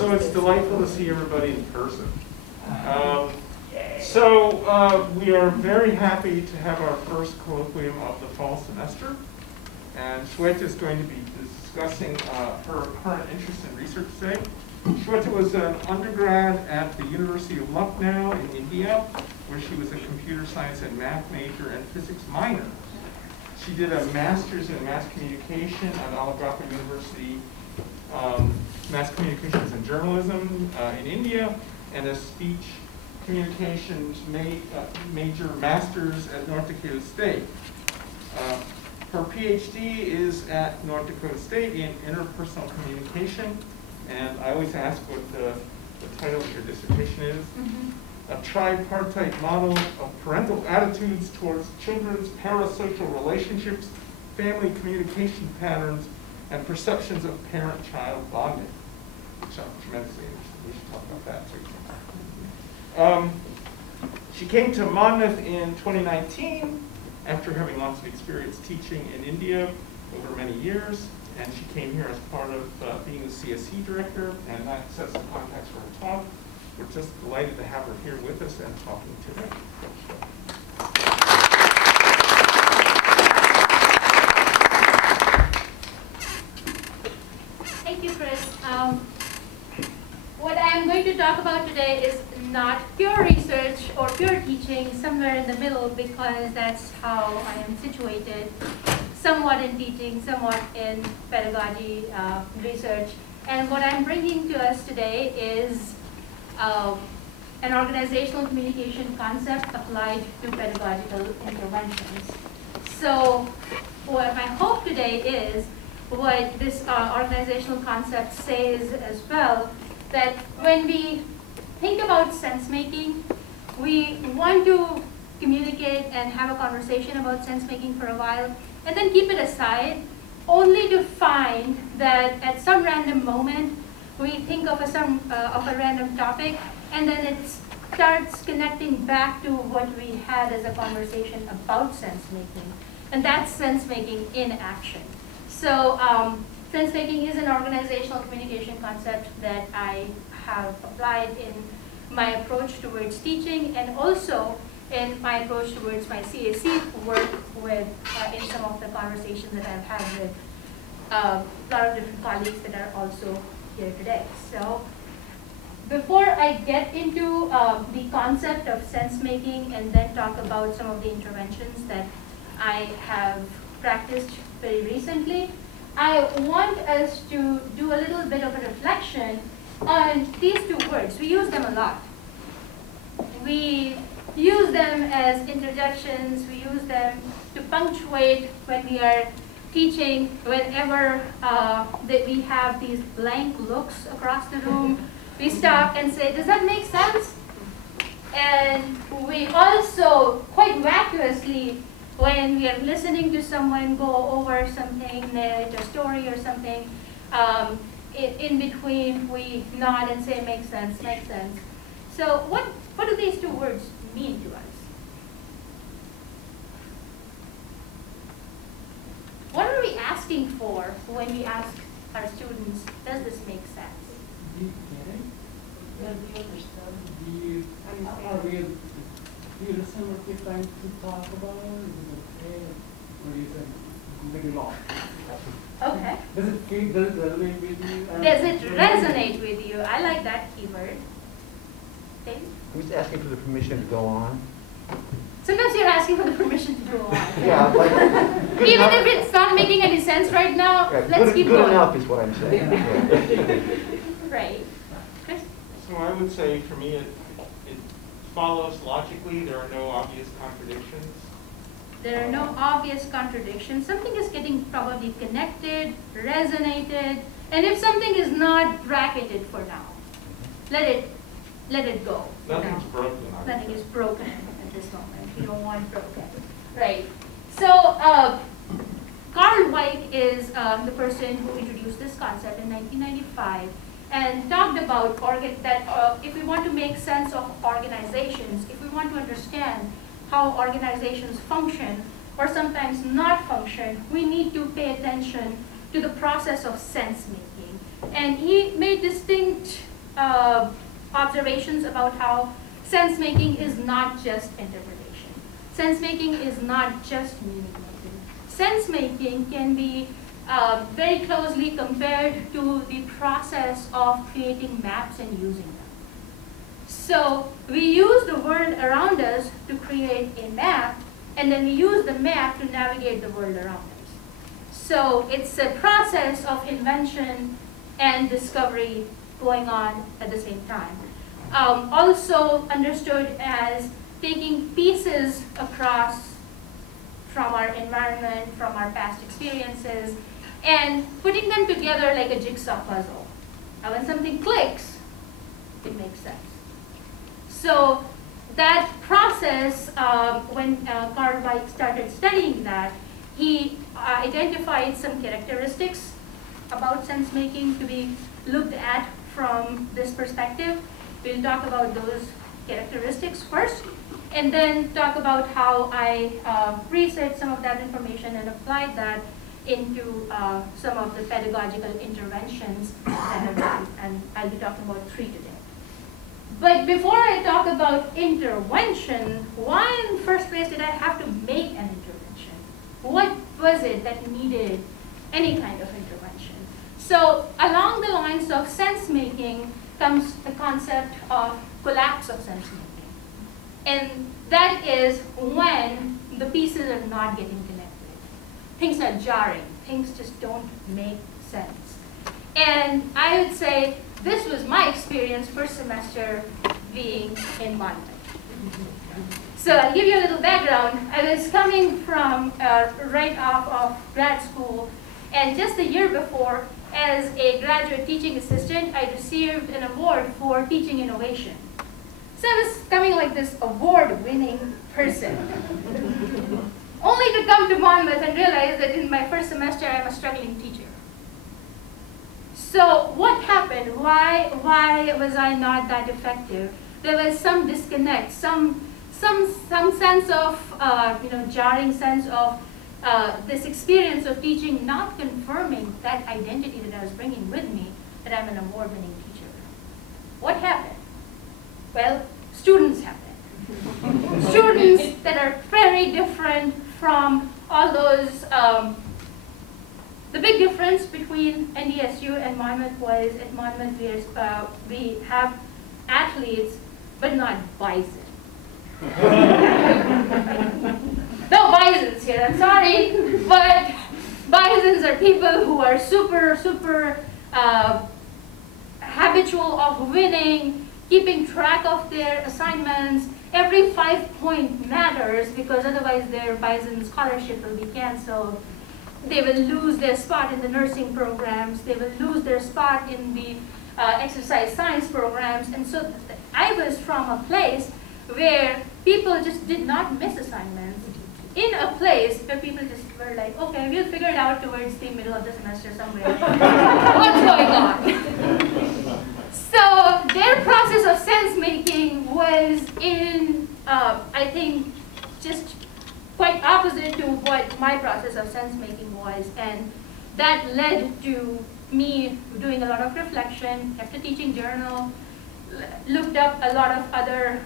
So it's delightful to see everybody in person. We are very happy to have our first colloquium of the fall semester. And Shweta is going to be discussing her current interest in research today. Shweta was an undergrad at the University of Lucknow in India, where she was a computer science and math major and physics minor. She did a master's in mass communication at Alabama University, mass communications and journalism in India, and a speech communications major master's at North Dakota State. Her PhD is at North Dakota State in interpersonal communication, and I always ask what the title of your dissertation is. A tripartite model of parental attitudes towards children's parasocial relationships, family communication patterns, and perceptions of parent-child bonding, which I'm tremendously interested in. We should talk about that too. She came to Monmouth in 2019 after having lots of experience teaching in India over many years, and she came here as part of being the CSE director, and that sets the context for her talk. We're just delighted to have her here with us and talking today. Thank you, Chris. What I am going to talk about today is not pure research or pure teaching, somewhere in the middle, because that's how I am situated, somewhat in teaching, somewhat in pedagogy research. And what I'm bringing to us today is an organizational communication concept applied to pedagogical interventions. So what my hope today is what this organizational concept says as well, that when we think about sense-making, we want to communicate and have a conversation about sense-making for a while, and then keep it aside, only to find that at some random moment, we think of a random topic, and then it starts connecting back to what we had as a conversation about sense-making. And that's sense-making in action. So sense-making is an organizational communication concept that I have applied in my approach towards teaching, and also in my approach towards my CSE work with in some of the conversations that I've had with a lot of different colleagues that are also here today. So before I get into the concept of sense-making and then talk about some of the interventions that I have practiced very recently, I want us to do a little bit of a reflection on these two words. We use them a lot. We use them as interjections. We use them to punctuate when we are teaching, whenever that we have these blank looks across the room. We stop and say, does that make sense? And we also, quite vacuously, when we are listening to someone go over something, narrate a story or something, in between we nod and say, makes sense, makes sense. So what do these two words mean to us? What are we asking for when we ask our students, does this make sense? Do you get it? Yeah, do you understand? Do you listen what you're trying to talk about? Is it okay? Or is it very long? Okay. Does it resonate with you? Does it resonate with you? I like that keyword. Okay. Who's asking for the permission to go on? Sometimes you're asking for the permission to go on. Yeah, but Even if it's not making any sense right now, yeah, let's keep good going. enough is what I'm saying. Yeah. Right. Chris? So I would say for me it follows logically. There are no obvious contradictions. There are no obvious contradictions. Something is getting probably connected, resonated, and if something is not bracketed for now, let it go. Nothing's broken. Nothing is broken at this moment. We don't want broken. Right. So Carl White is the person who introduced this concept in 1995 and talked about that if we want to make sense of organizations, if we want to understand how organizations function or sometimes not function, we need to pay attention to the process of sense making. And he made distinct observations about how sense-making is not just interpretation. Sense-making is not just meaning-making. Sense-making can be very closely compared to the process of creating maps and using them. So we use the world around us to create a map, and then we use the map to navigate the world around us. So it's a process of invention and discovery going on at the same time. Also understood as taking pieces across from our environment, from our past experiences, and putting them together like a jigsaw puzzle. And when something clicks, it makes sense. So that process, when Carl Weick started studying that, he identified some characteristics about sense-making to be looked at from this perspective. We'll talk about those characteristics first, and then talk about how I researched some of that information and applied that into some of the pedagogical interventions that I've done, and I'll be talking about 3 today. But before I talk about intervention, why in the first place did I have to make an intervention? What was it that needed any kind of intervention? So along the lines of sense-making comes the concept of collapse of sense-making. And that is when the pieces are not getting connected. Things are jarring. Things just don't make sense. And I would say this was my experience first semester being in Monmouth. So I'll give you a little background. I was coming from right off of grad school, and just the year before, as a graduate teaching assistant, I received an award for teaching innovation. So I was coming like this award-winning person, only to come to Monmouth and realize that in my first semester I'm a struggling teacher. So what happened? Why was I not that effective? There was some disconnect, some sense of jarring sense of this experience of teaching not confirming that identity that I was bringing with me, that I'm an award-winning teacher. What happened? Well, students happened. Students that are very different from all those. The big difference between NDSU and Monmouth was at Monmouth we have athletes, but not bison. No bisons here, I'm sorry, but bisons are people who are super habitual of winning, keeping track of their assignments. Every 5 point matters, because otherwise their bison scholarship will be canceled. They will lose their spot in the nursing programs. They will lose their spot in the exercise science programs. And so I was from a place where people just did not miss assignments, in a place where people just were like, okay, we'll figure it out towards the middle of the semester somewhere. What's going on? So their process of sense-making was in, I think, just quite opposite to what my process of sense-making was. And that led to me doing a lot of reflection, kept a teaching journal, looked up a lot of other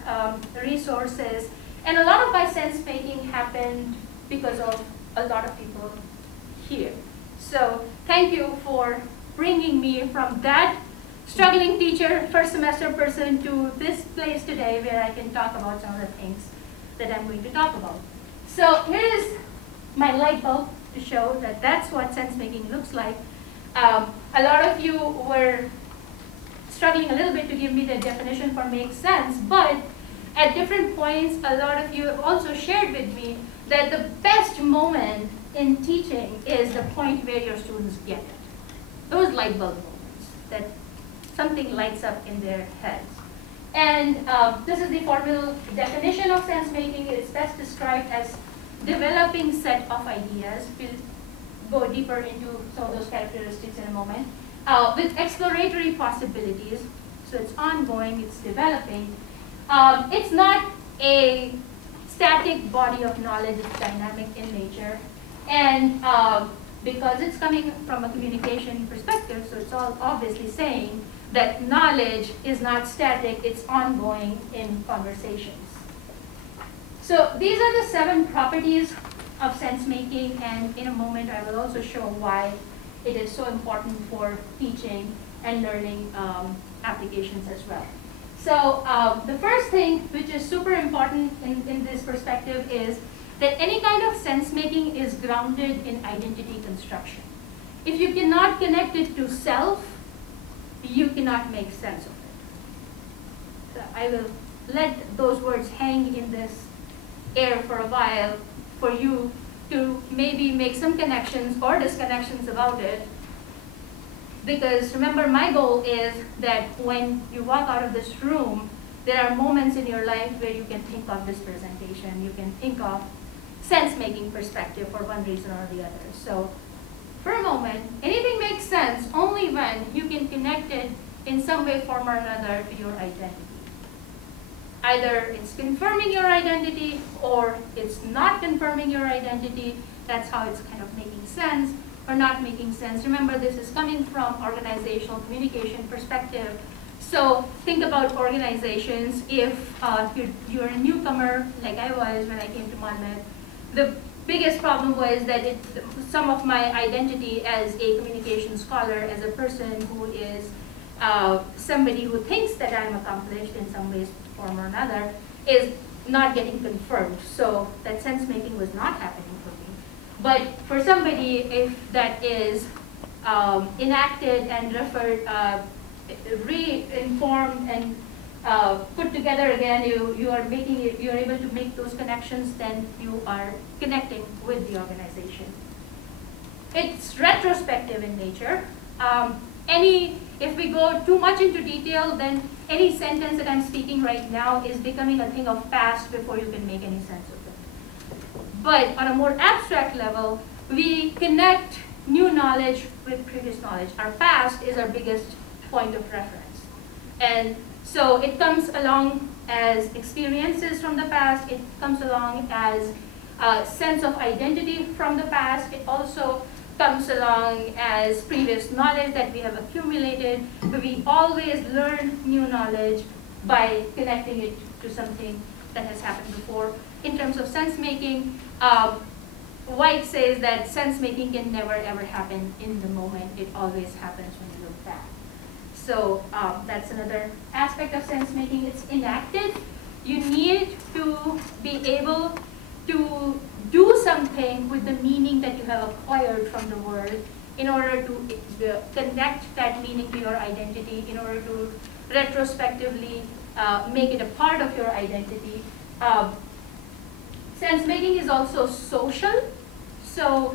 resources. And a lot of my sense-making happened because of a lot of people here. So thank you for bringing me from that struggling teacher, first semester person, to this place today where I can talk about some of the things that I'm going to talk about. So here is my light bulb to show that that's what sense-making looks like. A lot of you were struggling a little bit to give me the definition for make sense, but at different points, a lot of you have also shared with me that the best moment in teaching is the point where your students get it. Those light bulb moments, that something lights up in their heads. And this is the formal definition of sense-making. It's best described as developing set of ideas. We'll go deeper into some of those characteristics in a moment. With exploratory possibilities, so it's ongoing, it's developing. It's not a static body of knowledge, it's dynamic in nature. And because it's coming from a communication perspective, so it's all obviously saying that knowledge is not static, it's ongoing in conversations. So these are the 7 properties of sense making, and in a moment I will also show why it is so important for teaching and learning applications as well. So the first thing which is super important in this perspective is that any kind of sense making is grounded in identity construction. If you cannot connect it to self, you cannot make sense of it. So I will let those words hang in this air for a while for you to maybe make some connections or disconnections about it. Because remember, my goal is that when you walk out of this room, there are moments in your life where you can think of this presentation, you can think of sense-making perspective for one reason or the other. So for a moment, anything makes sense only when you can connect it in some way, form, or another to your identity. Either it's confirming your identity or it's not confirming your identity. That's how it's kind of making sense or not making sense. Remember, this is coming from organizational communication perspective. So think about organizations. If you're a newcomer, like I was when I came to Monmouth, the biggest problem was that some of my identity as a communication scholar, as a person who is somebody who thinks that I'm accomplished in some ways, form or another, is not getting confirmed. So that sense making was not happening for me. But for somebody, if that is enacted and referred, re-informed and put together again, you are making it, you are able to make those connections, then you are connecting with the organization. It's retrospective in nature. If we go too much into detail, then any sentence that I'm speaking right now is becoming a thing of past before you can make any sense of it. But on a more abstract level, we connect new knowledge with previous knowledge. Our past is our biggest point of reference. And so it comes along as experiences from the past, it comes along as a sense of identity from the past, it also comes along as previous knowledge that we have accumulated. But we always learn new knowledge by connecting it to something that has happened before. In terms of sense making, White says that sense making can never ever happen in the moment. It always happens when you look back. So that's another aspect of sense making. It's enacted. You need to be able to do something with the meaning that you have acquired from the word in order to connect that meaning to your identity, in order to retrospectively make it a part of your identity. Sense making is also social. So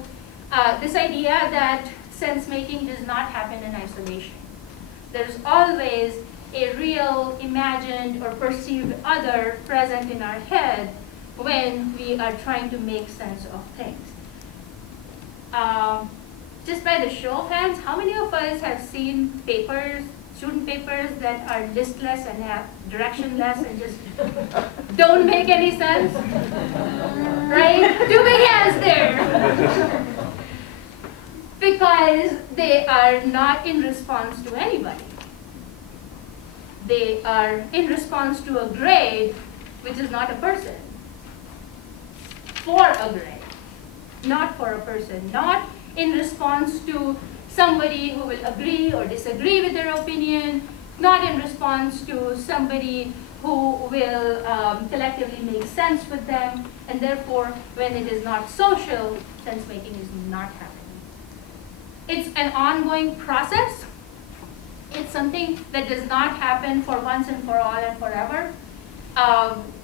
this idea that sense making does not happen in isolation. There's always a real, imagined, or perceived other present in our head when we are trying to make sense of things. Just by the show of hands, how many of us have seen papers, student papers that are listless and have directionless and just don't make any sense? Right? 2 big hands there. Because they are not in response to anybody. They are in response to a grade, which is not a person. For a grade, not for a person, not in response to somebody who will agree or disagree with their opinion, not in response to somebody who will collectively make sense with them, and therefore, when it is not social, sense making is not happening. It's an ongoing process. It's something that does not happen for once and for all and forever.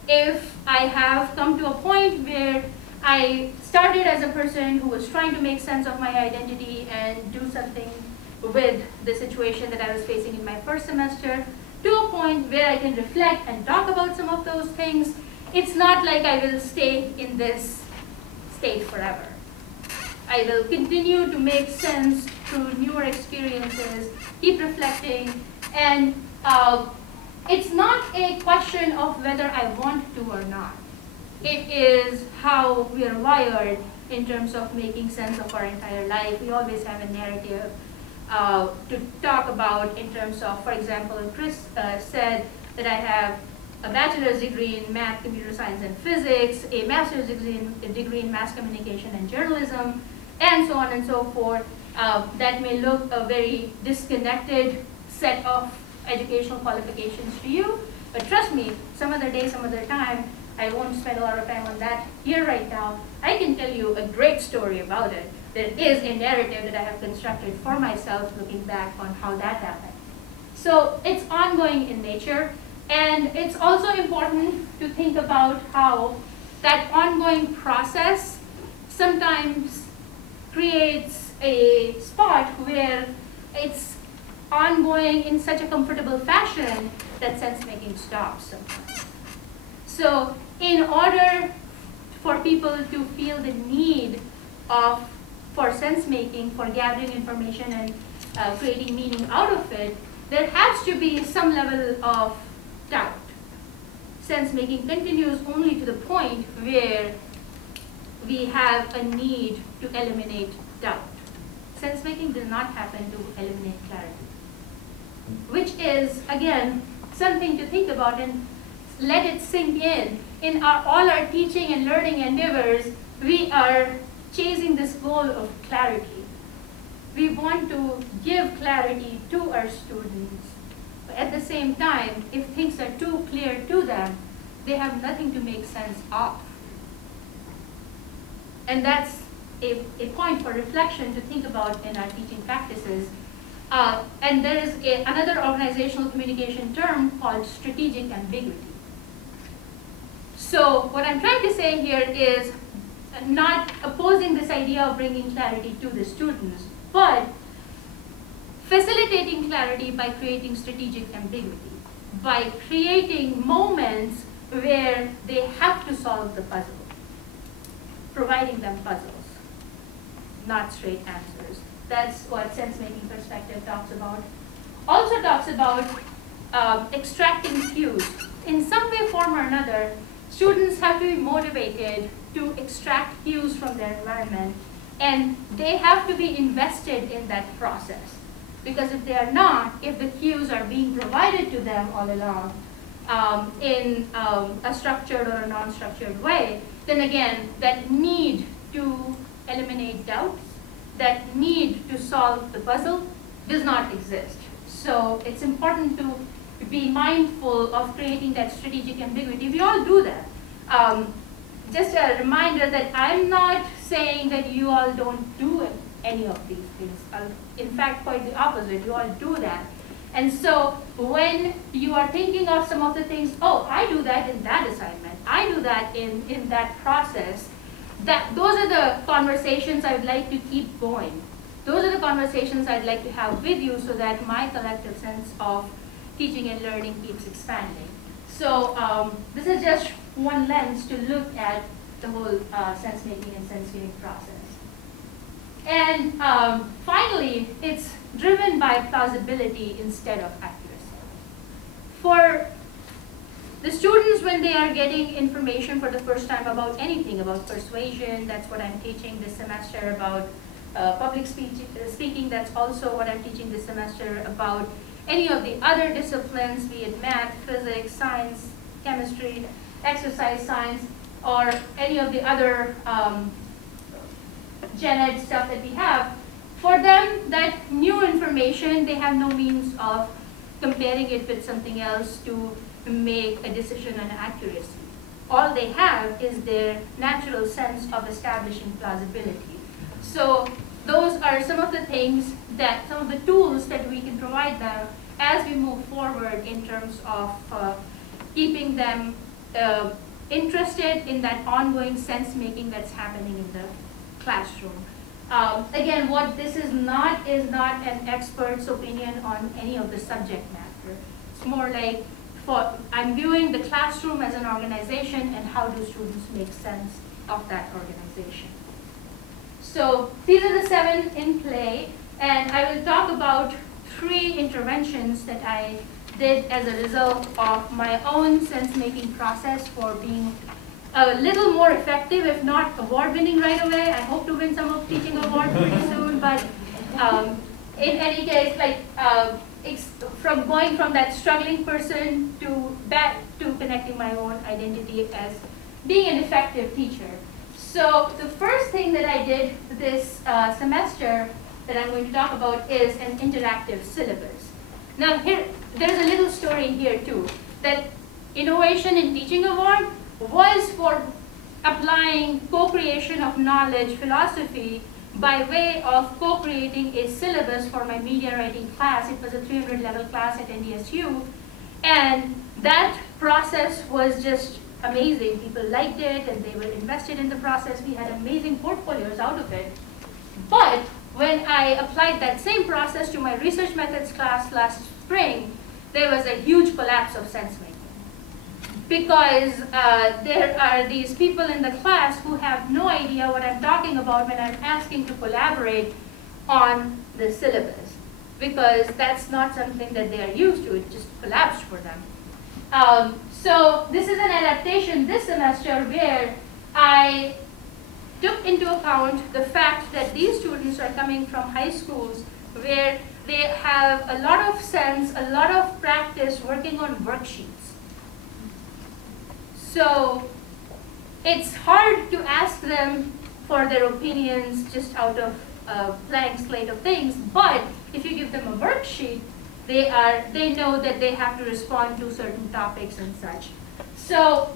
If I have come to a point where I started as a person who was trying to make sense of my identity and do something with the situation that I was facing in my first semester, to a point where I can reflect and talk about some of those things, it's not like I will stay in this state forever. I will continue to make sense through newer experiences, keep reflecting, and it's not a question of whether I want to or not. It is how we are wired in terms of making sense of our entire life. We always have a narrative to talk about in terms of, for example, Chris said that I have a bachelor's degree in math, computer science, and physics, a master's degree in mass communication and journalism, and so on and so forth. That may look a very disconnected set of educational qualifications to you, but trust me, some other day, some other time, I won't spend a lot of time on that here right now. I can tell you a great story about it. There is a narrative that I have constructed for myself looking back on how that happened. So it's ongoing in nature, and it's also important to think about how that ongoing process sometimes creates a spot where it's ongoing in such a comfortable fashion that sense-making stops sometimes. So in order for people to feel the need for sense-making, for gathering information and creating meaning out of it, there has to be some level of doubt. Sense-making continues only to the point where we have a need to eliminate doubt. Sense-making does not happen to eliminate clarity, which is, again, something to think about and let it sink in. In all our teaching and learning endeavors, we are chasing this goal of clarity. We want to give clarity to our students. But at the same time, if things are too clear to them, they have nothing to make sense of. And that's a point for reflection to think about in our teaching practices. And there is another organizational communication term called strategic ambiguity. So what I'm trying to say here is not opposing this idea of bringing clarity to the students, but facilitating clarity by creating strategic ambiguity, by creating moments where they have to solve the puzzle, providing them puzzles, not straight answers. That's what sense-making perspective talks about. Also talks about extracting cues. In some way, form, or another, students have to be motivated to extract cues from their environment, and they have to be invested in that process. Because if they are not, if the cues are being provided to them all along in a structured or a non-structured way, then again, that need to eliminate doubts, that need to solve the puzzle does not exist. So it's important to be mindful of creating that strategic ambiguity. We all do that. Just a reminder that I'm not saying that you all don't do any of these things. In fact, quite the opposite, you all do that. And so when you are thinking of some of the things, oh, I do that in that assignment, I do that in that process, those are the conversations I would like to keep going. Those are the conversations I'd like to have with you so that my collective sense of teaching and learning keeps expanding. So this is just one lens to look at the whole sense-making and sense-giving process. And finally, it's driven by plausibility instead of accuracy. For the students, when they are getting information for the first time about anything, about persuasion, that's what I'm teaching this semester, about public speaking, that's also what I'm teaching this semester, about any of the other disciplines, be it math, physics, science, chemistry, exercise science, or any of the other gen ed stuff that we have. For them, that new information, they have no means of comparing it with something else to make a decision on accuracy. All they have is their natural sense of establishing plausibility. So those are some of the things that, some of the tools that we can provide them as we move forward in terms of keeping them interested in that ongoing sense-making that's happening in the classroom. Again, what this is not an expert's opinion on any of the subject matter. It's more like, I'm viewing the classroom as an organization and how do students make sense of that organization. So these are the 7 in play, and I will talk about 3 interventions that I did as a result of my own sense-making process for being a little more effective, if not award-winning right away. I hope to win some teaching award pretty soon, but in any case, like from going from that struggling person to back to connecting my own identity as being an effective teacher. So the first thing that I did this semester that I'm going to talk about is an interactive syllabus. Now there's a little story here too, that Innovation in Teaching Award was for applying co-creation of knowledge philosophy by way of co-creating a syllabus for my media writing class. It was a 300 level class at NDSU, and that process was just amazing. People liked it and they were invested in the process. We had amazing portfolios out of it. But when I applied that same process to my research methods class last spring, there was a huge collapse of sensemaking. Because there are these people in the class who have no idea what I'm talking about when I'm asking to collaborate on the syllabus, because that's not something that they are used to. It just collapsed for them. So this is an adaptation this semester where I took into account the fact that these students are coming from high schools where they have a lot of sense, a lot of practice working on worksheets. So it's hard to ask them for their opinions just out of a blank slate of things, but if you give them a worksheet, they know that they have to respond to certain topics and such. So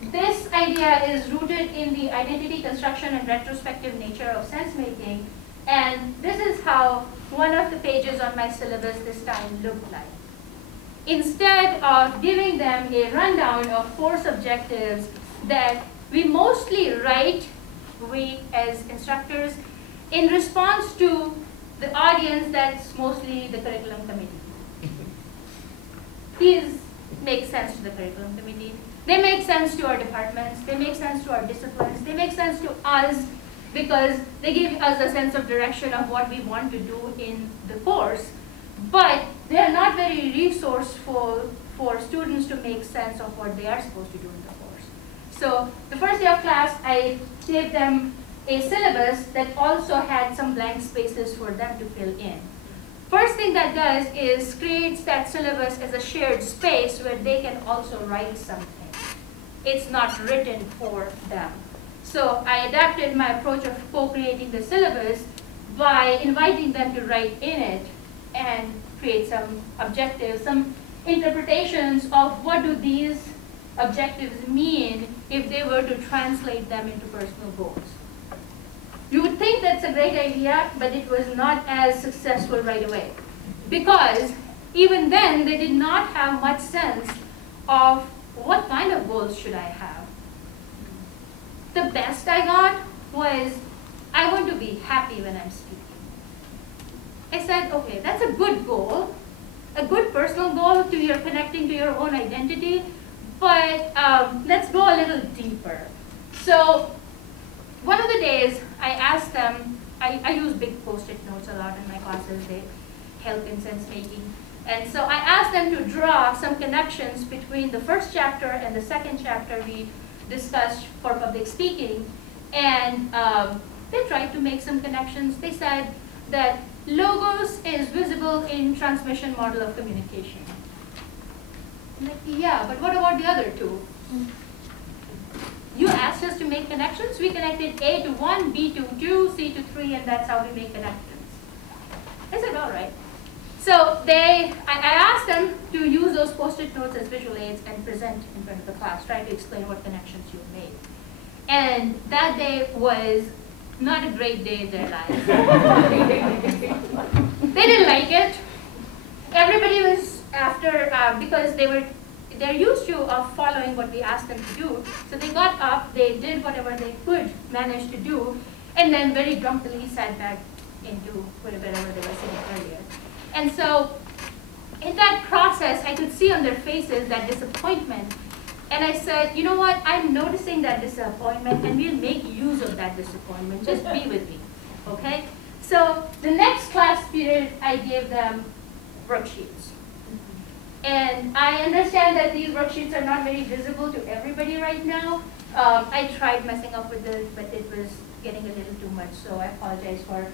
this idea is rooted in the identity construction and retrospective nature of sense-making, and this is how one of the pages on my syllabus this time looked like. Instead of giving them a rundown of 4 subjectives that we mostly write, we as instructors, in response to the audience that's mostly the curriculum committee. These make sense to the curriculum committee. They make sense to our departments. They make sense to our disciplines. They make sense to us because they give us a sense of direction of what we want to do in the course. But they are not very resourceful for students to make sense of what they are supposed to do in the course. So the first day of class, I gave them a syllabus that also had some blank spaces for them to fill in. First thing that does is creates that syllabus as a shared space where they can also write something. It's not written for them. So I adapted my approach of co-creating the syllabus by inviting them to write in it and create some objectives, some interpretations of what do these objectives mean if they were to translate them into personal goals. You would think that's a great idea, but it was not as successful right away. Because even then, they did not have much sense of what kind of goals should I have. The best I got was, I want to be happy when I'm speaking. I said, okay, that's a good goal, a good personal goal to your connecting to your own identity, but let's go a little deeper. So one of the days I asked them, I use big Post-it notes a lot in my classes, they help in sense making. And so I asked them to draw some connections between the first chapter and the second chapter we discussed for public speaking. And they tried to make some connections. They said that logos is visible in transmission model of communication. I'm like, yeah, but what about the other 2? You asked us to make connections. We connected A to 1, B to 2, C to 3, and that's how we make connections. I said, all right. So I asked them to use those Post-it notes as visual aids and present in front of the class, try to explain what connections you made. And that day was not a great day in their lives. They didn't like it. Everybody was after, because they're used to following what we asked them to do. So they got up, they did whatever they could manage to do, and then very grumpily sat back into whatever they were sitting earlier. And so in that process, I could see on their faces that disappointment. And I said, you know what, I'm noticing that disappointment and we'll make use of that disappointment. Just be with me, okay? So the next class period, I gave them worksheets. And I understand that these worksheets are not very visible to everybody right now, I tried messing up with it, but it was getting a little too much, so I apologize for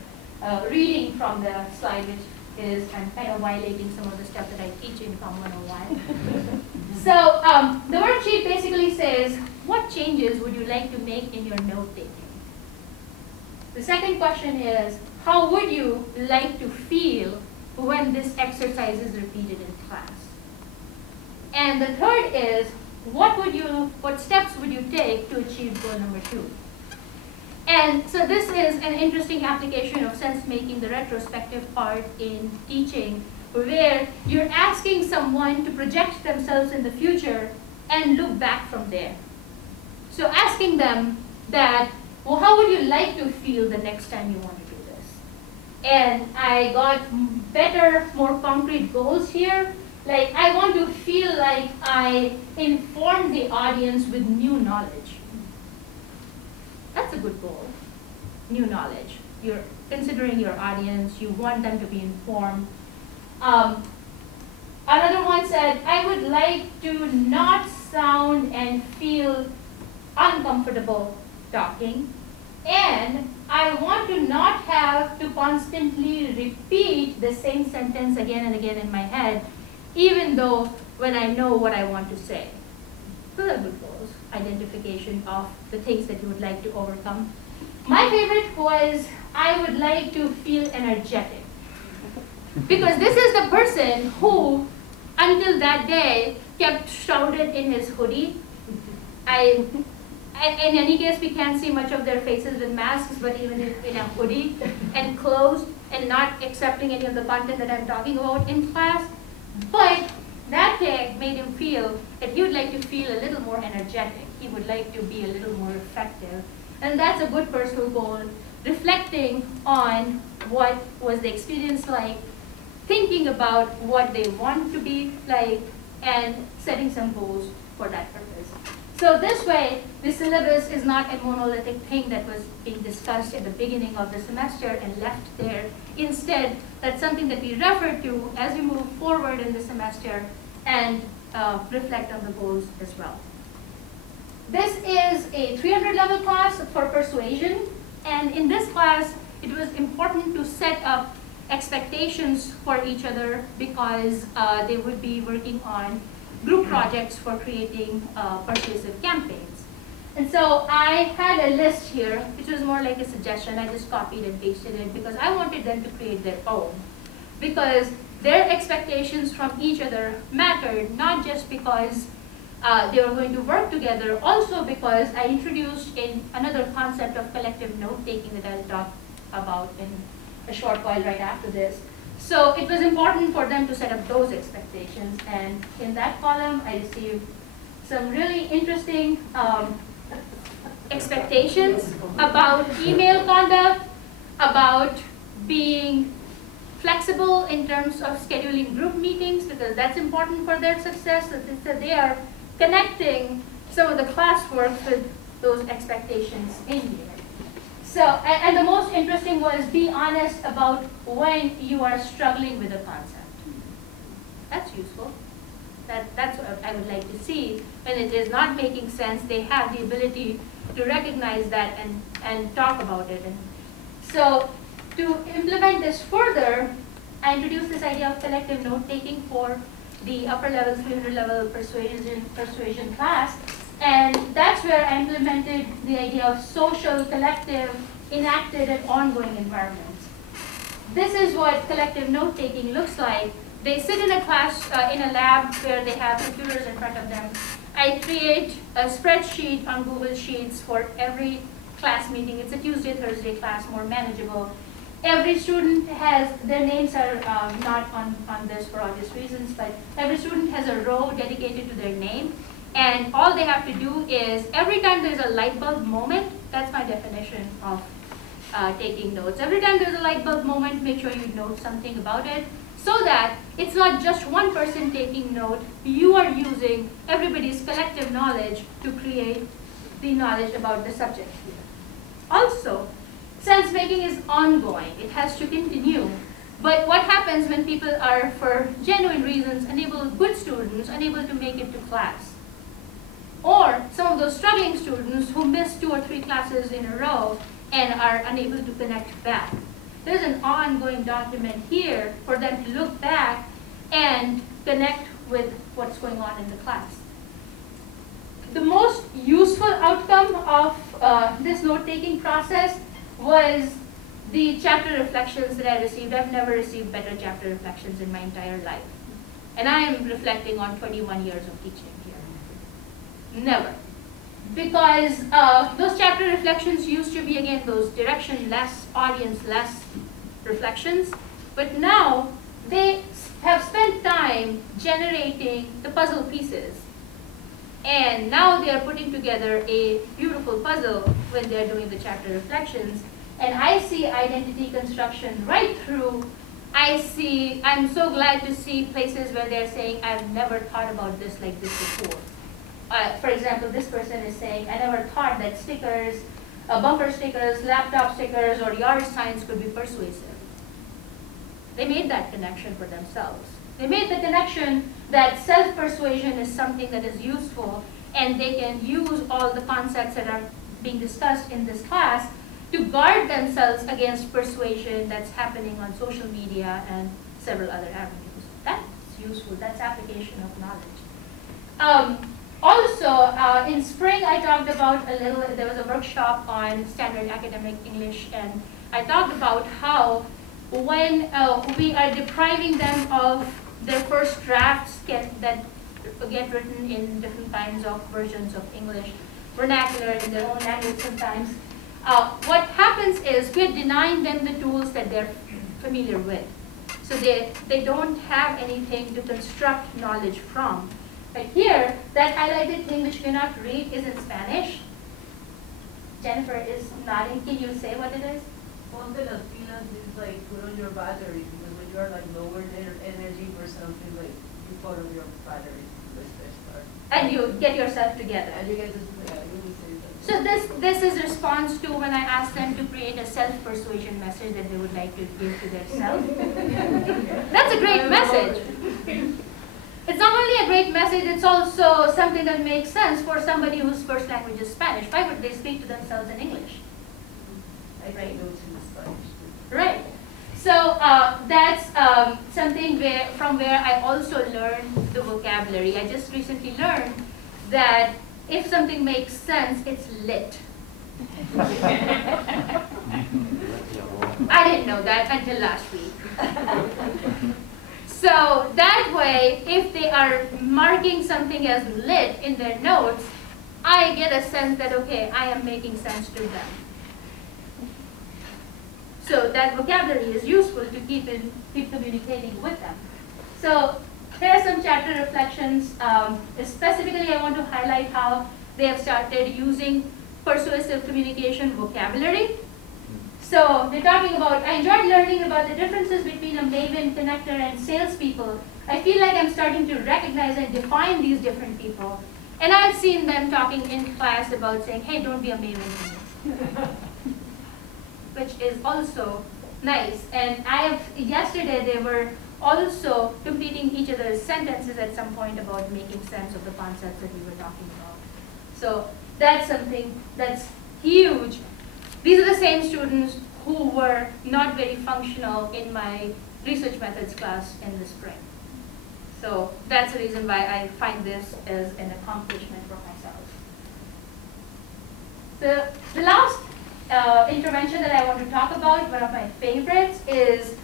reading from the slide, which is I'm kind of violating some of the stuff that I teach in Com 101. So the worksheet basically says, what changes would you like to make in your note-taking? The second question is, how would you like to feel when this exercise is repeated in class? And the third is, what steps would you take to achieve goal number 2? And so this is an interesting application of sense-making, the retrospective part in teaching, where you're asking someone to project themselves in the future and look back from there. So asking them that, well, how would you like to feel the next time you want to do this? And I got better, more concrete goals here. Like, I want to feel like I inform the audience with new knowledge. That's a good goal, new knowledge. You're considering your audience, you want them to be informed. Another one said, I would like to not sound and feel uncomfortable talking, and I want to not have to constantly repeat the same sentence again and again in my head, even though when I know what I want to say. Those are good goals, identification of the things that you would like to overcome. My favorite was, I would like to feel energetic. Because this is the person who, until that day, kept shrouded in his hoodie. In any case, we can't see much of their faces with masks, but even in a hoodie and closed and not accepting any of the content that I'm talking about in class. But that day made him feel that he would like to feel a little more energetic. He would like to be a little more effective. And that's a good personal goal, reflecting on what was the experience like, thinking about what they want to be like, and setting some goals for that purpose. So this way, the syllabus is not a monolithic thing that was being discussed at the beginning of the semester and left there. Instead, that's something that we refer to as we move forward in the semester and reflect on the goals as well. This is a 300 level class for persuasion, and in this class, it was important to set up expectations for each other because they would be working on group projects for creating persuasive campaigns. And so I had a list here, which was more like a suggestion. I just copied and pasted it because I wanted them to create their own. Because their expectations from each other mattered, not just because they were going to work together, also because I introduced another concept of collective note-taking that I'll talk about in a short while right after this. So it was important for them to set up those expectations, and in that column I received some really interesting expectations about email conduct, about being flexible in terms of scheduling group meetings, because that's important for their success, that they are connecting some of the classwork with those expectations in here. So, and the most interesting was be honest about when you are struggling with a concept. That's useful. That's what I would like to see. When it is not making sense, they have the ability to recognize that and talk about it. And so to implement this further, I introduced this idea of collective note-taking for the upper level, 300 level persuasion class. And that's where I implemented the idea of social, collective, enacted, and ongoing environments. This is what collective note-taking looks like. They sit in a class, in a lab where they have computers in front of them. I create a spreadsheet on Google Sheets for every class meeting. It's a Tuesday, Thursday class, more manageable. Every student has, their names are not on this for obvious reasons, but every student has a row dedicated to their name. And all they have to do is, every time there's a light bulb moment, that's my definition of taking notes. Every time there's a light bulb moment, make sure you note something about it, so that it's not just one person taking note, you are using everybody's collective knowledge to create the knowledge about the subject here. Also, sense-making is ongoing. It has to continue. But what happens when people are, for genuine reasons, good students, unable to make it to class? Or some of those struggling students who miss 2 or 3 classes in a row and are unable to connect back. There's an ongoing document here for them to look back and connect with what's going on in the class. The most useful outcome of this note-taking process was the chapter reflections that I received. I've never received better chapter reflections in my entire life. And I am reflecting on 21 years of teaching here. Never. Because those chapter reflections used to be, again, those direction-less, audience-less reflections. But now, they have spent time generating the puzzle pieces. And now they are putting together a beautiful puzzle when they're doing the chapter reflections. And I see identity construction right through. I'm so glad to see places where they're saying, I've never thought about this like this before. For example, this person is saying, I never thought that stickers, bumper stickers, laptop stickers, or yard signs could be persuasive. They made that connection for themselves. They made the connection that self-persuasion is something that is useful, and they can use all the concepts that are being discussed in this class to guard themselves against persuasion that's happening on social media and several other avenues. That's useful. That's application of knowledge. Also, in spring, I talked about there was a workshop on standard academic English, and I talked about how when we are depriving them of their first drafts that get written in different kinds of versions of English, vernacular in their own language sometimes, what happens is we're denying them the tools that they're familiar with. So they don't have anything to construct knowledge from. But here, that highlighted thing which you cannot read is in Spanish. Jennifer is nodding. Can you say what it is? Ponte las pilas is like put on your battery, because when you are like lower energy for something, like you put on your battery to the start. And you get yourself together. And you get this, really say that. So this is response to when I asked them to create a self-persuasion message that they would like to give to their self. That's a great message. It's not only a great message, it's also something that makes sense for somebody whose first language is Spanish. Why would they speak to themselves in English? I can go to Spanish. Right. So that's something from where I also learned the vocabulary. I just recently learned that if something makes sense, it's lit. I didn't know that until last week. So that way, if they are marking something as lit in their notes, I get a sense that, okay, I am making sense to them. So that vocabulary is useful to keep communicating with them. So here are some chapter reflections. Specifically, I want to highlight how they have started using persuasive communication vocabulary. So they're talking about, I enjoyed learning about the differences between a maven, connector, and salespeople. I feel like I'm starting to recognize and define these different people. And I've seen them talking in class about saying, hey, don't be a maven to me. Which is also nice. And yesterday they were also completing each other's sentences at some point about making sense of the concepts that we were talking about. So that's something that's huge. These are the same students who were not very functional in my research methods class in the spring. So that's the reason why I find this as an accomplishment for myself. So the last intervention that I want to talk about, one of my favorites, is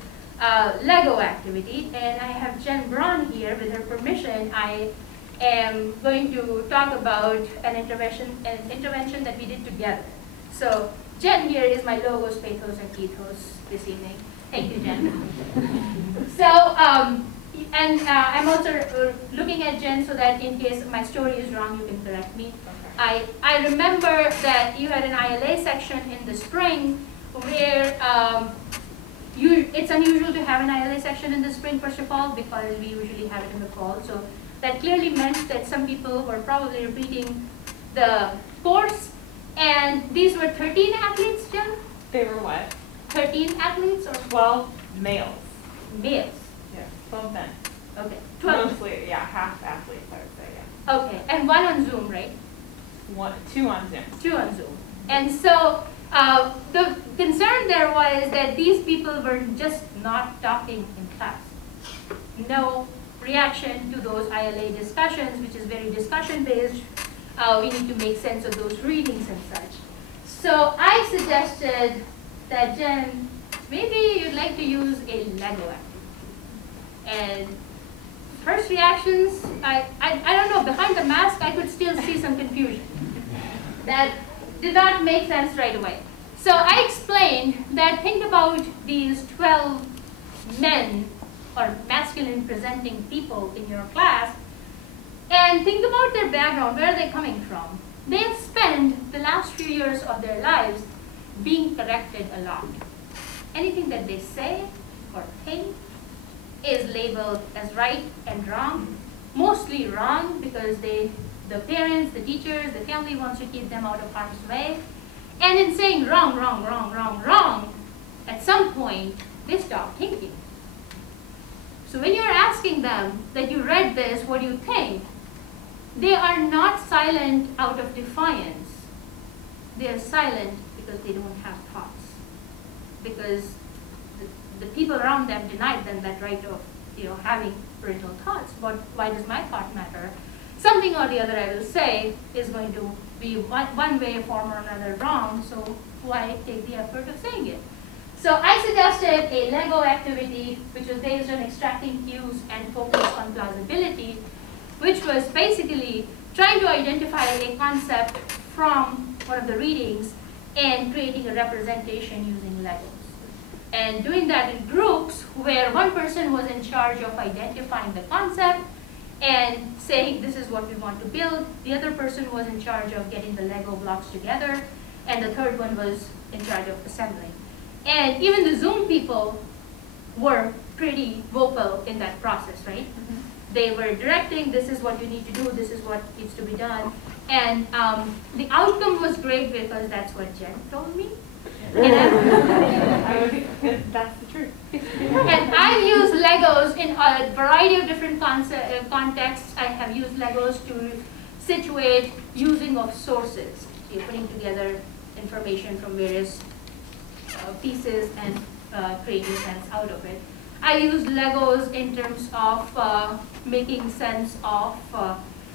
Lego activity. And I have Jen Braun here. With her permission, I am going to talk about an intervention that we did together. So Jen here is my logos, pathos, and ethos this evening. Thank you, Jen. So, I'm also looking at Jen so that in case my story is wrong, you can correct me. I remember that you had an ILA section in the spring where it's unusual to have an ILA section in the spring, first of all, because we usually have it in the fall. So that clearly meant that some people were probably repeating the course. And these were 13 athletes, Jen? They were what? 13 athletes or 12 males. males? Yeah, 12 men. Okay, 12. Mostly, yeah, half athletes, I would say, yeah. Okay, and one on Zoom, right? Two on Zoom. 2 on Zoom. And so the concern there was that these people were just not talking in class. No reaction to those ILA discussions, which is very discussion-based. We need to make sense of those readings and such. So I suggested that, Jen, maybe you'd like to use a Lego activity. And first reactions, I don't know, behind the mask I could still see some confusion. That did not make sense right away. So I explained that think about these 12 men or masculine presenting people in your class and think about their background, where are they coming from? They have spent the last few years of their lives being corrected a lot. Anything that they say or think is labeled as right and wrong, mostly wrong because the parents, the teachers, the family wants to keep them out of harm's way. And in saying wrong, wrong, wrong, wrong, wrong, at some point, they stop thinking. So when you're asking them that you read this, what do you think? They are not silent out of defiance. They are silent because they don't have thoughts. Because the people around them denied them that right of having original thoughts. But why does my thought matter? Something or the other I will say is going to be one way, form or another wrong, so why take the effort of saying it? So I suggested a Lego activity which was based on extracting cues and focus on plausibility, which was basically trying to identify a concept from one of the readings and creating a representation using Legos. And doing that in groups where one person was in charge of identifying the concept and saying this is what we want to build, the other person was in charge of getting the Lego blocks together, and the third one was in charge of assembling. And even the Zoom people were pretty vocal in that process, right? Mm-hmm. They were directing, this is what you need to do, this is what needs to be done. And the outcome was great because that's what Jen told me. That's the truth. And I've used Legos in a variety of different contexts. I have used Legos to situate using of sources. You're putting together information from various pieces and creating sense out of it. I used Legos in terms of making sense of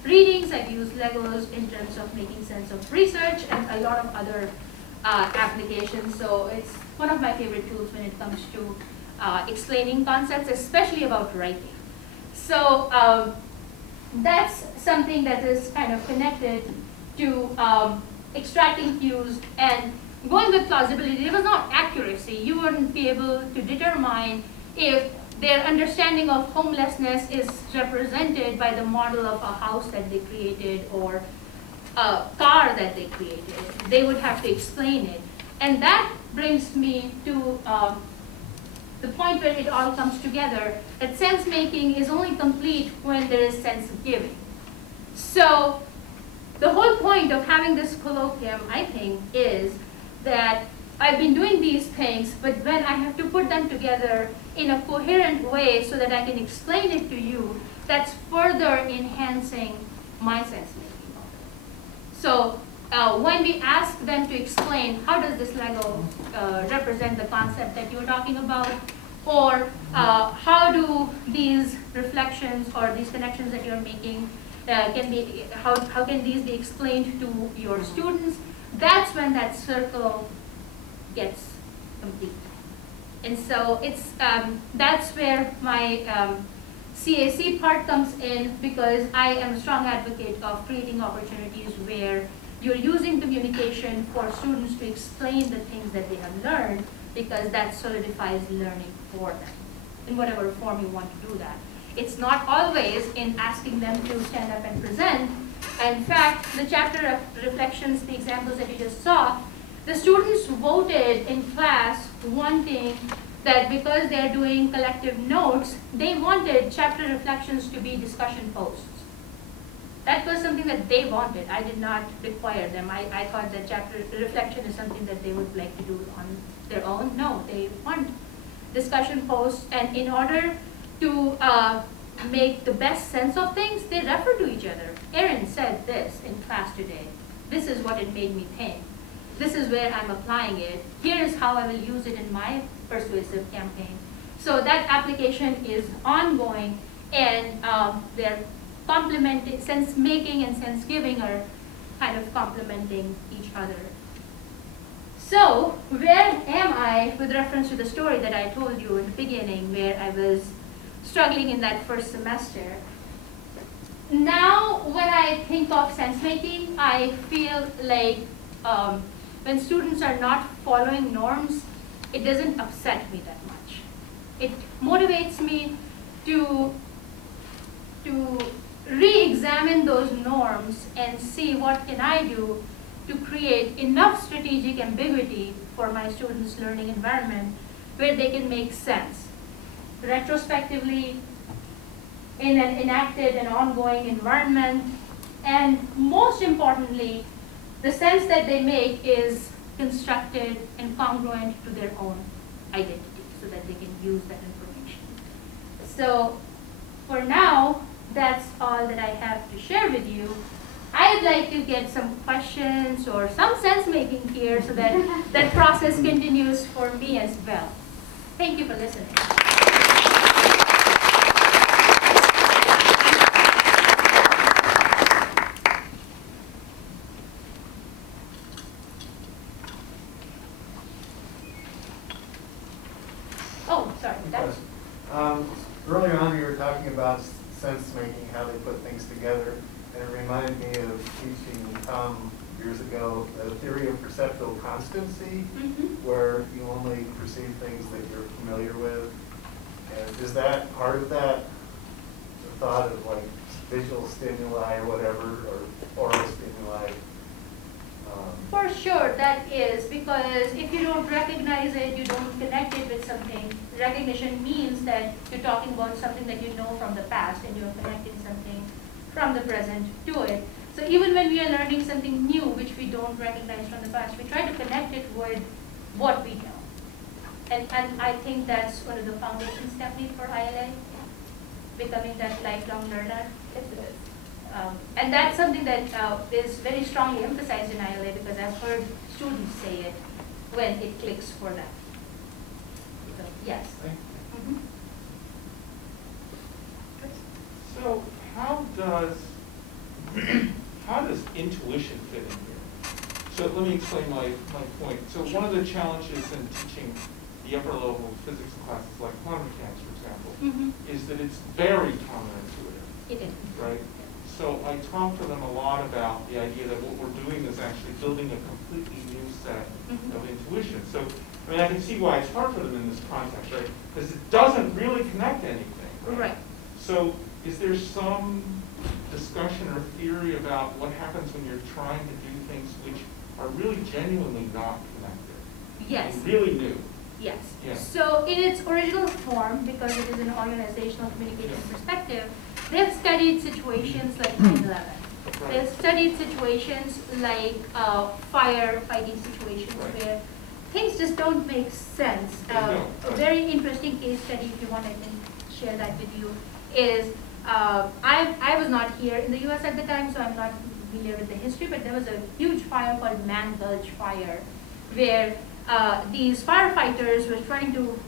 readings. I've used Legos in terms of making sense of research and a lot of other applications. So it's one of my favorite tools when it comes to explaining concepts, especially about writing. So that's something that is kind of connected to extracting cues and going with plausibility. It was not accuracy. You wouldn't be able to determine if their understanding of homelessness is represented by the model of a house that they created or a car that they created. They would have to explain it. And that brings me to the point where it all comes together, that sense making is only complete when there is Sensegiving. So the whole point of having this colloquium, I think, is that I've been doing these things, but when I have to put them together in a coherent way so that I can explain it to you, that's further enhancing my sense making. So when we ask them to explain how does this Lego represent the concept that you're talking about, or how do these reflections or these connections that you're making how can these be explained to your students, that's when that circle gets complete. And so it's that's where my CAC part comes in, because I am a strong advocate of creating opportunities where you're using communication for students to explain the things that they have learned, because that solidifies learning for them in whatever form you want to do that. It's not always in asking them to stand up and present. In fact, the chapter of reflections, the examples that you just saw, the students voted in class wanting that because they're doing collective notes, they wanted chapter reflections to be discussion posts. That was something that they wanted. I did not require them. I thought that chapter reflection is something that they would like to do on their own. No, they want discussion posts, and in order to make the best sense of things, they refer to each other. Erin said this in class today. this is what it made me think. This is where I'm applying it. Here's how I will use it in my persuasive campaign. So that application is ongoing, and they're complementing, sense-making and sense-giving are kind of complementing each other. So where am I with reference to the story that I told you in the beginning, where I was struggling in that first semester? Now, when I think of sense-making, I feel like when students are not following norms, it doesn't upset me that much. It motivates me to re-examine those norms and see what can I do to create enough strategic ambiguity for my students' learning environment where they can make sense. Retrospectively, in an enacted and ongoing environment, and most importantly, the sense that they make is constructed and congruent to their own identity so that they can use that information. So for now, that's all that I have to share with you. I'd like to get some questions or some sense making here so that that process continues for me as well. Thank you for listening. Oh, sorry. That's Earlier on, you were talking about sense making, how they put things together, and it reminded me of teaching Tom years ago the theory of perceptual constancy, where you only perceive things that you're familiar with. And is that part of that, the thought of like visual stimuli or whatever, or oral stimuli? For sure, that is, because if you don't recognize it, you don't connect it with something. Recognition means that you're talking about something that you know from the past and you're connecting something from the present to it. So even when we are learning something new which we don't recognize from the past, we try to connect it with what we know. And I think that's one of the foundation steps for ILA, becoming that lifelong learner. And that's something that is very strongly emphasized in ILA because I've heard students say it when it clicks for them. So, yes. Mm-hmm. So how does intuition fit in here? So let me explain my point. So one of the challenges in teaching the upper level physics classes like quantum mechanics, for example, is that it's very counterintuitive. It is. Right? So I talk to them a lot about the idea that what we're doing is actually building a completely new set of intuition. So, I mean, I can see why it's hard for them in this context, right? Because it doesn't really connect to anything. Right. So is there some discussion or theory about what happens when you're trying to do things which are really genuinely not connected? Yes. And really new? Yes. Yeah. So in its original form, because it is an organizational communication perspective, they've studied situations like 9/11. Right. They've studied situations like firefighting situations where things just don't make sense. A very interesting case study, if you want, I can share that with you, is I was not here in the US at the time, so I'm not familiar with the history, but there was a huge fire called Man Gulch Fire, where these firefighters were trying to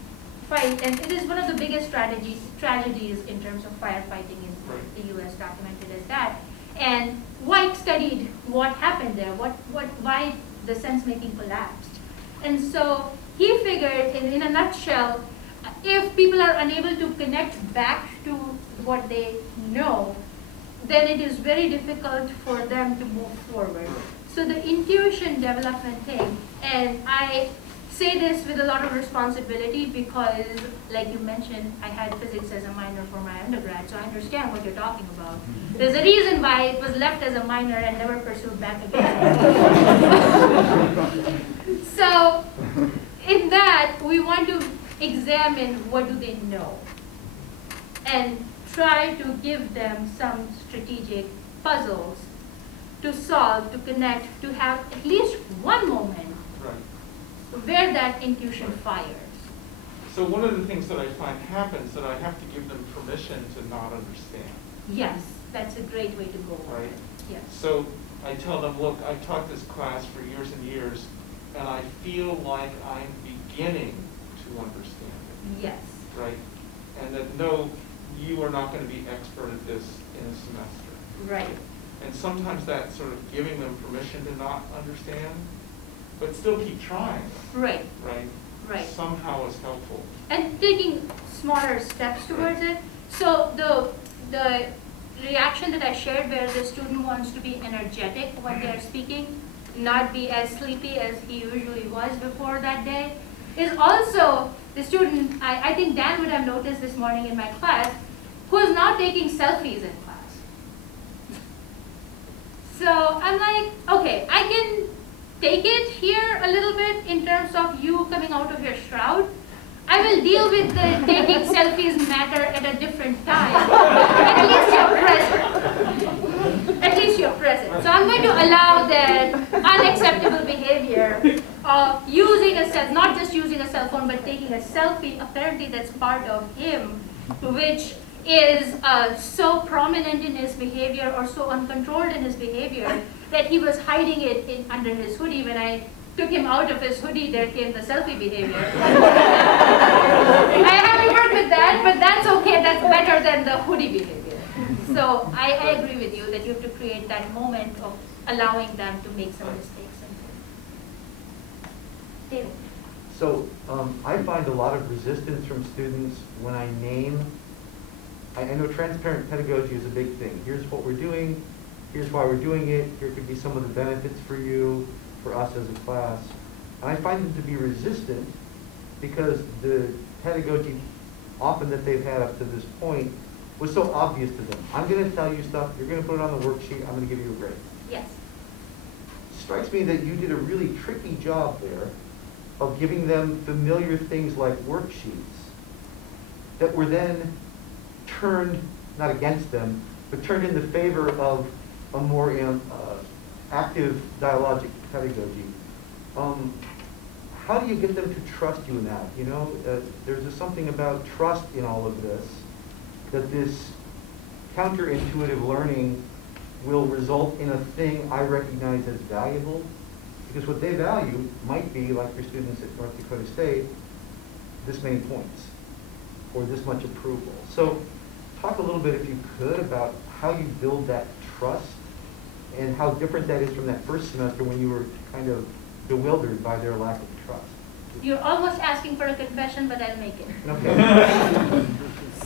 fight, and it is one of the biggest tragedies in terms of firefighting in the US, documented as that. And White studied what happened there, why the sense-making collapsed. And so he figured, in a nutshell, if people are unable to connect back to what they know, then it is very difficult for them to move forward. So the intuition development thing, and I say this with a lot of responsibility because, like you mentioned, I had physics as a minor for my undergrad, so I understand what you're talking about. There's a reason why it was left as a minor and never pursued back again. So in that, we want to examine what do they know and try to give them some strategic puzzles to solve, to connect, to have at least one moment where that intuition fires. So one of the things that I find happens that I have to give them permission to not understand. Yes, that's a great way to go. Right? Yes. So I tell them, look, I've taught this class for years and years, and I feel like I'm beginning to understand it, Yes. right? And that, no, you are not going to be expert at this in a semester. Right. And sometimes that sort of giving them permission to not understand, but still keep trying, Right. right? Right. Somehow is helpful. And taking smaller steps towards it. So the reaction that I shared where the student wants to be energetic when they are speaking, not be as sleepy as he usually was before that day, is also the student, I think Dan would have noticed this morning in my class, who is now taking selfies in class. So I'm like, okay, I can take it here a little bit in terms of you coming out of your shroud. I will deal with the taking selfies matter at a different time. At least you're present. At least you're present. So I'm going to allow that unacceptable behavior of using a cell, not just using a cell phone, but taking a selfie. Apparently that's part of him, which is so prominent in his behavior or so uncontrolled in his behavior that he was hiding it under his hoodie. When I took him out of his hoodie, there came the selfie behavior. I have to work with that, but that's okay. That's better than the hoodie behavior. So I agree with you that you have to create that moment of allowing them to make some mistakes. David. So I find a lot of resistance from students when I name, I know transparent pedagogy is a big thing. Here's what we're doing, here's why we're doing it, here could be some of the benefits for you, for us as a class. And I find them to be resistant because the pedagogy often that they've had up to this point was so obvious to them. I'm going to tell you stuff, you're going to put it on the worksheet, I'm going to give you a grade. Yes. It strikes me that you did a really tricky job there of giving them familiar things like worksheets that were then turned, not against them, but turned in the favor of a more active dialogic pedagogy. How do you get them to trust you in that? You know, there's something about trust in all of this, that this counterintuitive learning will result in a thing I recognize as valuable, because what they value might be, like your students at North Dakota State, this many points, or this much approval. So talk a little bit, if you could, about how you build that trust and how different that is from that first semester when you were kind of bewildered by their lack of trust. You're almost asking for a confession, but I'll make it. Okay.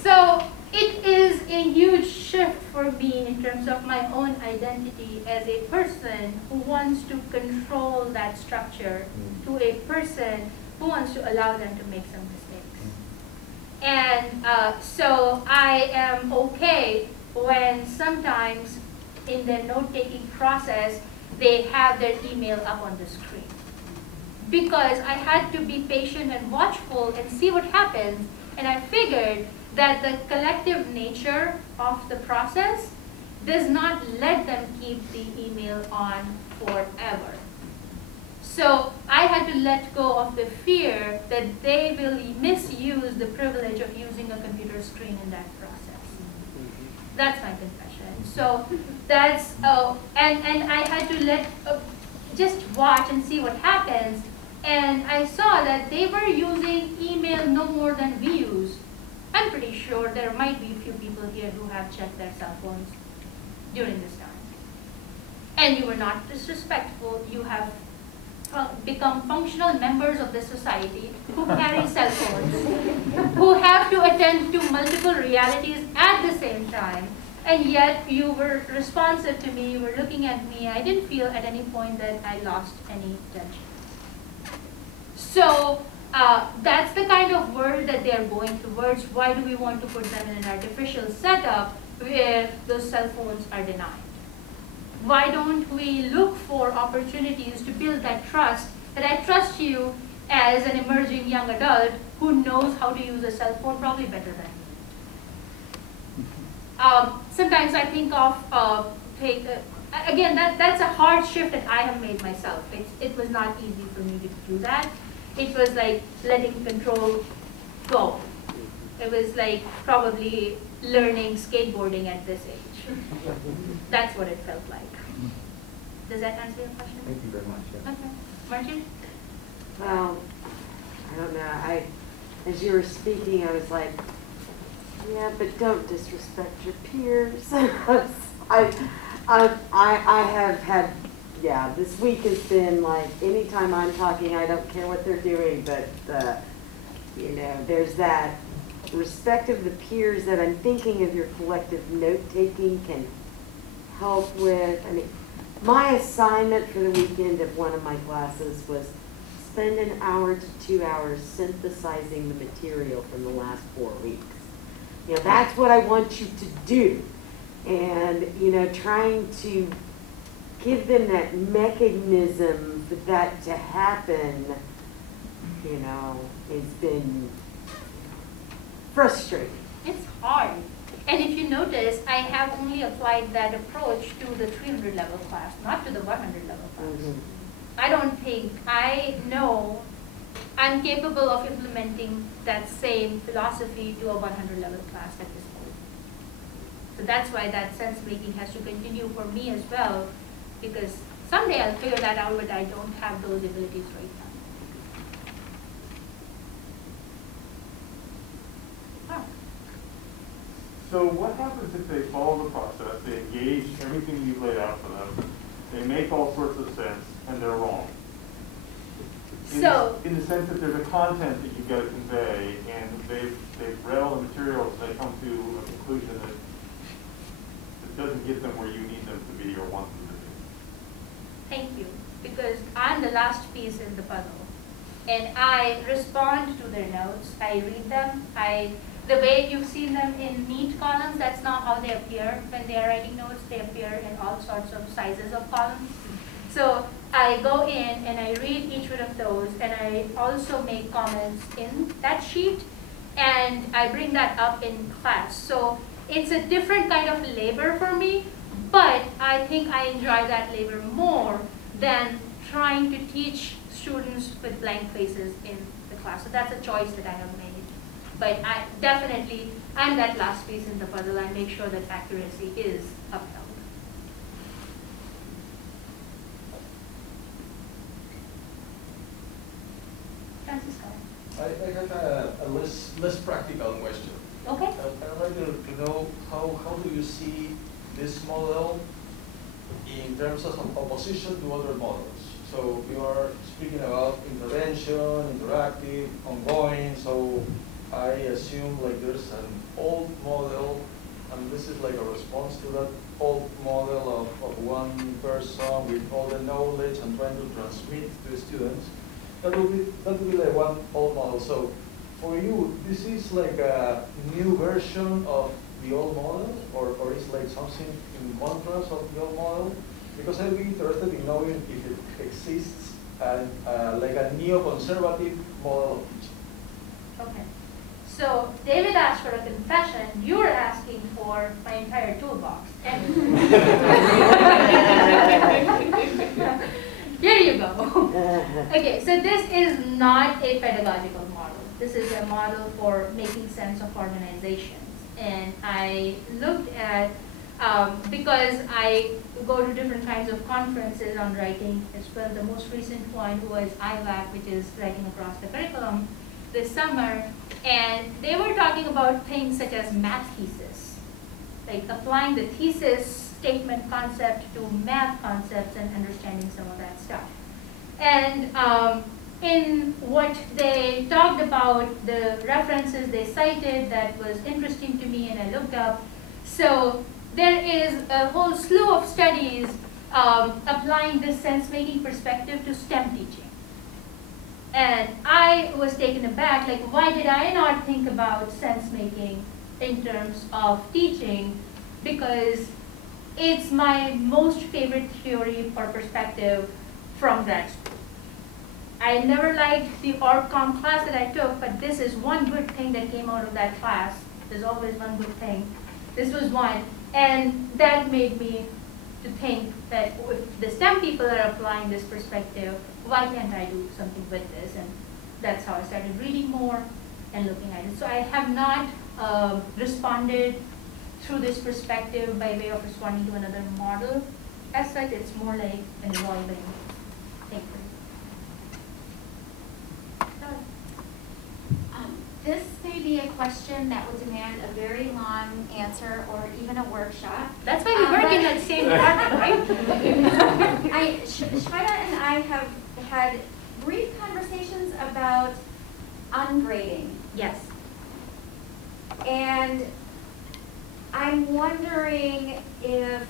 So it is a huge shift for me in terms of my own identity as a person who wants to control that structure to a person who wants to allow them to make some mistakes. And so I am okay when sometimes in the note-taking process, they have their email up on the screen. Because I had to be patient and watchful and see what happens, and I figured that the collective nature of the process does not let them keep the email on forever. So I had to let go of the fear that they will misuse the privilege of using a computer screen in that process. That's my confession. So that's, and I had to just watch and see what happens. And I saw that they were using email no more than we use. I'm pretty sure there might be a few people here who have checked their cell phones during this time. And you were not disrespectful. You have become functional members of the society who carry cell phones, who have to attend to multiple realities at the same time. And yet you were responsive to me, you were looking at me. I didn't feel at any point that I lost any attention. So that's the kind of world that they're going towards. Why do we want to put them in an artificial setup where those cell phones are denied? Why don't we look for opportunities to build that trust, that I trust you as an emerging young adult who knows how to use a cell phone probably better than me. Sometimes I think of, again, that's a hard shift that I have made myself. It was not easy for me to do that. It was like letting control go. It was like probably learning skateboarding at this age. That's what it felt like. Does that answer your question? Thank you very much. Yeah. Okay. Martin? Well, I don't know. As you were speaking, I was like, yeah, but don't disrespect your peers. I have had, yeah, this week has been like, anytime I'm talking, I don't care what they're doing, but, you know, there's that respect of the peers that I'm thinking of your collective note-taking can help with. I mean, my assignment for the weekend of one of my classes was spend an hour to 2 hours synthesizing the material from the last 4 weeks. You know, that's what I want you to do. And, you know, trying to give them that mechanism for that to happen, you know, has been frustrating. It's hard. And if you notice, I have only applied that approach to the 300 level class, not to the 100 level class. Mm-hmm. I know I'm capable of implementing that same philosophy to a 100 level class at this point. So that's why that sense making has to continue for me as well, because someday I'll figure that out, but I don't have those abilities right now. Oh. So what happens if they follow the process, they engage everything you've laid out for them, they make all sorts of sense, and they're wrong? So, in the sense that there's a content that you've got to convey, and they've read all the materials, and they come to a conclusion that doesn't get them where you need them to be or want them to be. thank you, because I'm the last piece in the puzzle. And I respond to their notes, I read them, the way you've seen them in neat columns, that's not how they appear when they are writing notes. They appear in all sorts of sizes of columns. So I go in and I read each one of those, and I also make comments in that sheet, and I bring that up in class. So it's a different kind of labor for me, but I think I enjoy that labor more than trying to teach students with blank faces in the class. So that's a choice that I have made. But I'm that last piece in the puzzle. I make sure that accuracy is upheld. Francisco. I have a less practical question. Okay. I'd like to know how do you see this model in terms of opposition to other models? So you are speaking about intervention, interactive, ongoing, so I assume like there's an old model, and this is like a response to that old model of one person with all the knowledge and trying to transmit to the students. That would be like one old model. So for you, this is like a new version of the old model, or is like something in contrast of the old model? Because I'd be interested in knowing if it exists like a neoconservative model of teaching. Okay. So David asked for a confession. You were asking for my entire toolbox. And here you go. Okay, so this is not a pedagogical model. This is a model for making sense of organizations. And I looked at, because I go to different kinds of conferences on writing as well. The most recent one was IVAC, which is Writing Across the Curriculum, this summer. And they were talking about things such as math thesis, like applying the thesis statement concept to math concepts and understanding some of that stuff. And in what they talked about, the references they cited that was interesting to me and I looked up. So there is a whole slew of studies applying this sense-making perspective to STEM teaching. And I was taken aback, like, why did I not think about sense-making in terms of teaching? Because it's my most favorite theory or perspective from grad school. I never liked the OrgCom class that I took, but this is one good thing that came out of that class. There's always one good thing. This was one. And that made me to think that if the STEM people are applying this perspective, why can't I do something with this? And that's how I started reading more and looking at it. So I have not responded through this perspective by way of responding to another model as such, it's more like an evolving thing. This may be a question that would demand a very long answer or even a workshop. That's why we work in the same department, right? Shweta and I have had brief conversations about ungrading. Yes. And I'm wondering if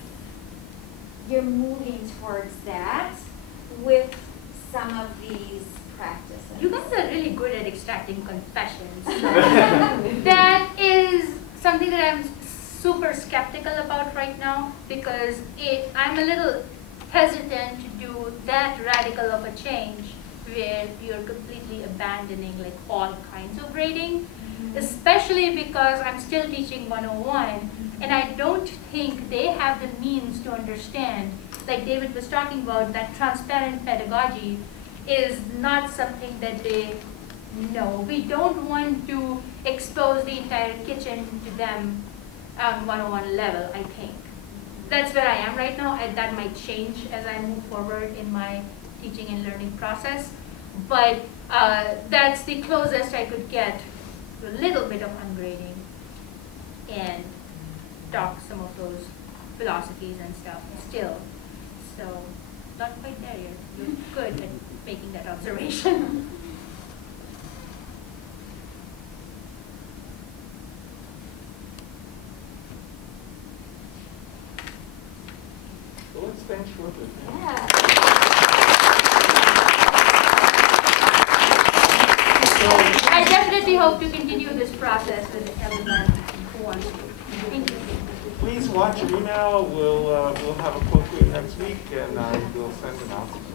you're moving towards that with some of these practices. You guys are really good at extracting confessions. That is something that I'm super skeptical about right now because I'm a little hesitant to do that radical of a change where you're completely abandoning like all kinds of grading, especially because I'm still teaching 101 and I don't think they have the means to understand, like David was talking about, that transparent pedagogy is not something that they know. We don't want to expose the entire kitchen to them on 101 level, I think. That's where I am right now, and that might change as I move forward in my teaching and learning process. But that's the closest I could get to a little bit of ungrading and talk some of those philosophies and stuff still. So, not quite there yet. You're good at making that observation. So let's thank Shweta. Yeah. I definitely hope to continue this process with everyone who wants to. Thank you. Please watch your email. We'll have a colloquium next week, and we'll send announcements.